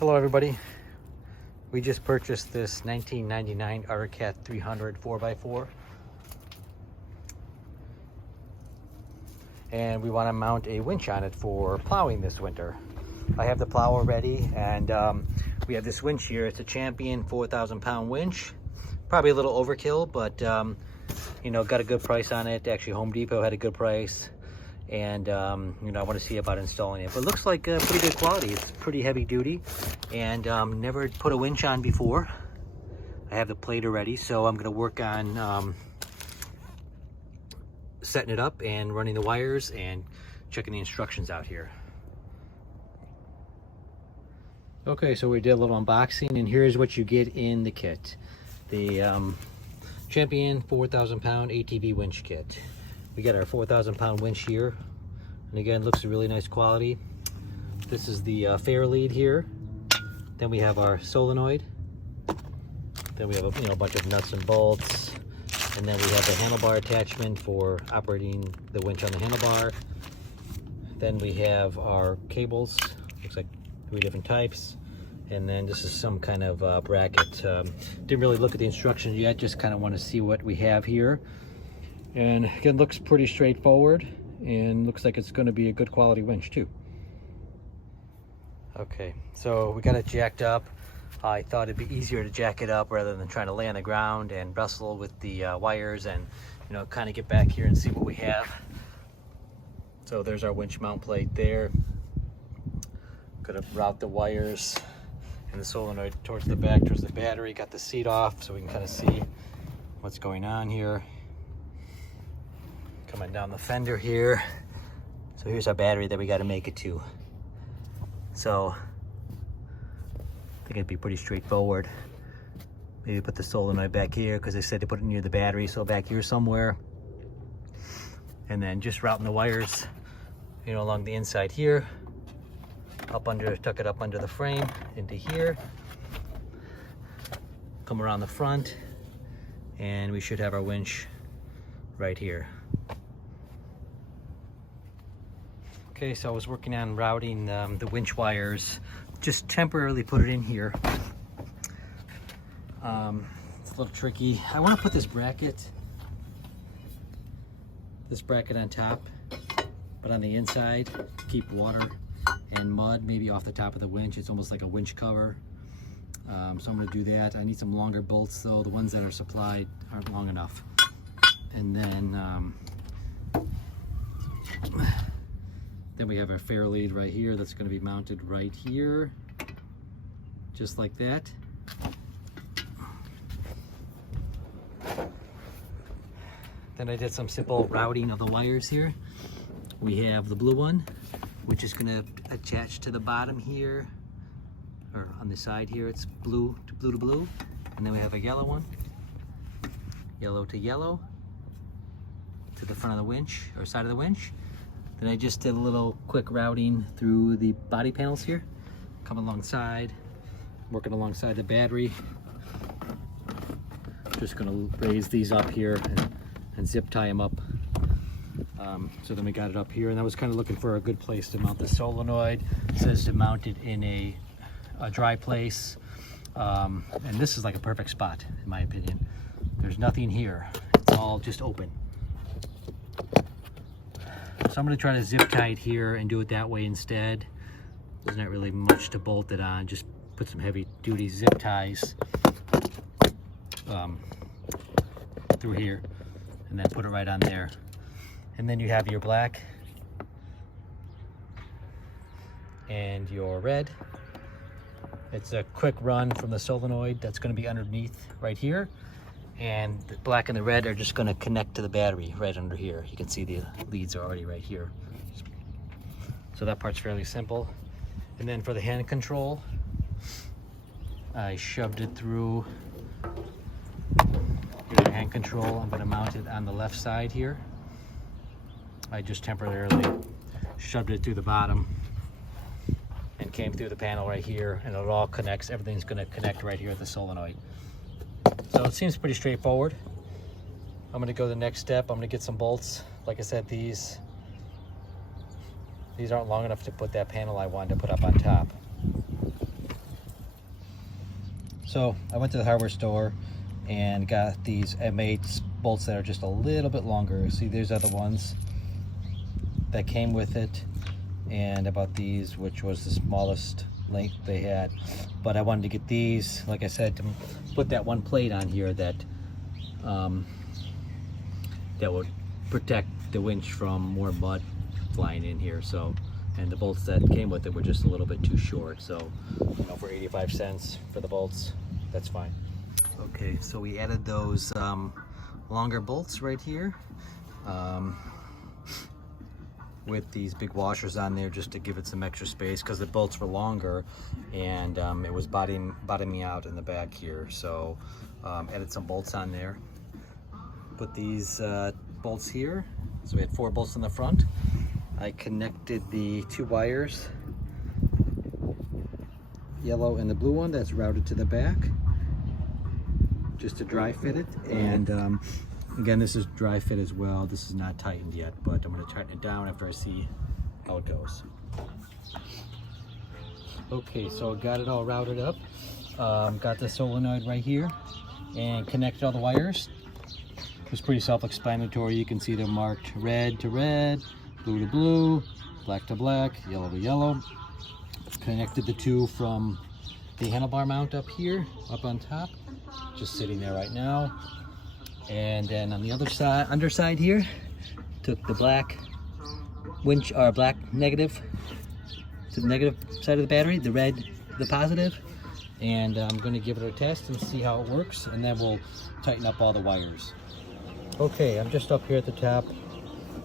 Hello everybody. We just purchased this 1999 AutoCAD 300 4x4 and we want to mount a winch on it for plowing this winter. I have the plow already, and we have this winch here. It's a Champion 4,000 pound winch. Probably a little overkill, but you know, got a good price on it. Actually, Home Depot had a good price, and you know, I want to see about installing it. But it looks like pretty good quality. It's pretty heavy duty, and never put a winch on before. I have the plate already, so I'm going to work on setting it up and running the wires and checking the instructions out here. Okay, so we did a little unboxing, and here's what you get in the kit. The Champion 4,000 pound ATV winch kit. We got our 4,000 pound winch here, and again, looks really nice quality. This is the fair lead here. Then we have our solenoid. Then we have a bunch of nuts and bolts, and then we have the handlebar attachment for operating the winch on the handlebar. Then we have our cables. Looks like 3 different types, and then this is some kind of bracket. Didn't really look at the instructions yet, just kind of want to see what we have here. And again, looks pretty straightforward, and looks like it's going to be a good quality winch too. Okay, so we got it jacked up. I thought it'd be easier to jack it up rather than trying to lay on the ground and wrestle with the wires, and you know, kind of get back here and see what we have. So there's our winch mount plate there. Gonna route the wires and the solenoid towards the back, towards the battery. Got the seat off so we can kind of see what's going on here. Coming down the fender here. So here's our battery that we got to make it to. So I think it'd be pretty straightforward. Maybe put the solenoid back here because they said to put it near the battery, so back here somewhere. And then just routing the wires, you know, along the inside here. Up under, tuck it up under the frame into here, come around the front, and we should have our winch right here. Okay, so I was working on routing the winch wires, just temporarily put it in here. It's a little tricky. I want to put this bracket on top, but on the inside, keep water and mud maybe off the top of the winch. It's almost like a winch cover. So I'm going to do that. I need some longer bolts though. The ones that are supplied aren't long enough. And then we have our fair lead right here. That's going to be mounted right here, just like that. Then I did some simple routing of the wires here. We have the blue one, which is going to attach to the bottom here, or on the side here. It's blue to blue to blue. And then we have a yellow one, yellow to yellow, to the front of the winch, or side of the winch. Then I just did a little quick routing through the body panels here. Come alongside, working alongside the battery. Just going to raise these up here and zip tie them up. So then we got it up here, and I was kind of looking for a good place to mount the solenoid. It says to mount it in a dry place, and this is like a perfect spot in my opinion. There's nothing here, it's all just open. So I'm going to try to zip tie it here and do it that way instead. There's not really much to bolt it on, just put some heavy duty zip ties through here and then put it right on there. And then you have your black and your red. It's a quick run from the solenoid that's going to be underneath right here, and the black and the red are just going to connect to the battery right under here. You can see the leads are already right here. So that part's fairly simple. And then for the hand control, I shoved it through the hand control. I'm going to mount it on the left side here. I just temporarily shoved it through the bottom and came through the panel right here, and it all connects. Everything's going to connect right here at the solenoid. So it seems pretty straightforward. I'm going to go to the next step. I'm going to get some bolts. Like I said, these aren't long enough to put that panel I wanted to put up on top. So I went to the hardware store and got these M8 bolts that are just a little bit longer. See, these are the ones that came with it, and I bought these, which was the smallest length they had. But I wanted to get these, like I said, to put that one plate on here that that would protect the winch from more mud flying in here. So, and the bolts that came with it were just a little bit too short. So, you know, for 85 cents for the bolts, that's fine. Okay, so we added those longer bolts right here with these big washers on there just to give it some extra space, because the bolts were longer and it was bottoming out in the back here. So added some bolts on there. Put these bolts here. So we had 4 bolts in the front. I connected the 2 wires, yellow and the blue one that's routed to the back, just to dry fit it. And again, this is dry fit as well. This is not tightened yet, but I'm going to tighten it down after I see how it goes. Okay, so got it all routed up. Got the solenoid right here and connected all the wires. It's pretty self-explanatory. You can see they're marked red to red, blue to blue, black to black, yellow to yellow. Connected the 2 from the handlebar mount up here, up on top, just sitting there right now. And then on the other side, underside here, took the black winch, or black negative to the negative side of the battery, the red the positive, and I'm going to give it a test and see how it works, and then we'll tighten up all the wires. Okay, I'm just up here at the top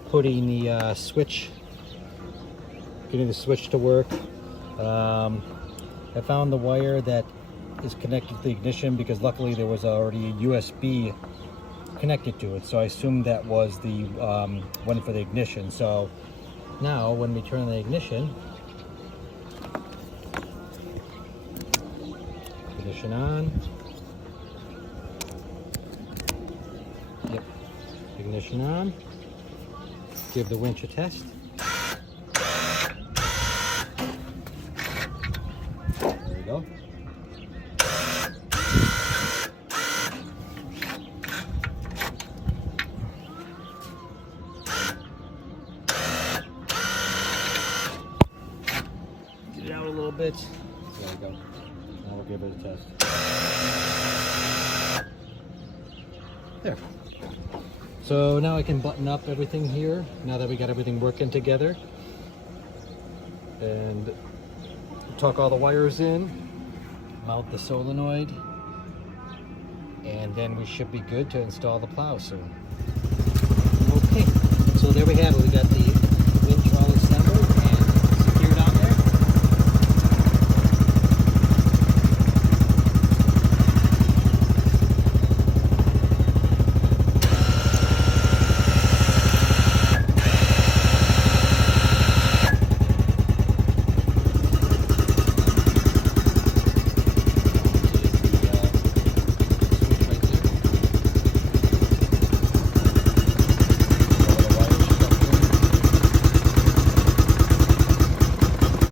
putting the switch, getting the switch to work. I found the wire that is connected to the ignition, because luckily there was already a USB connected to it, so I assumed that was the one for the ignition. So now when we turn the ignition on, yep, ignition on, give the winch a test. There we go. Get it out a little bit. There we go. Now we'll give it a test. There. So now I can button up everything here, now that we got everything working together. And tuck all the wires in, mount the solenoid, and then we should be good to install the plow soon. Okay, so there we have it. We got the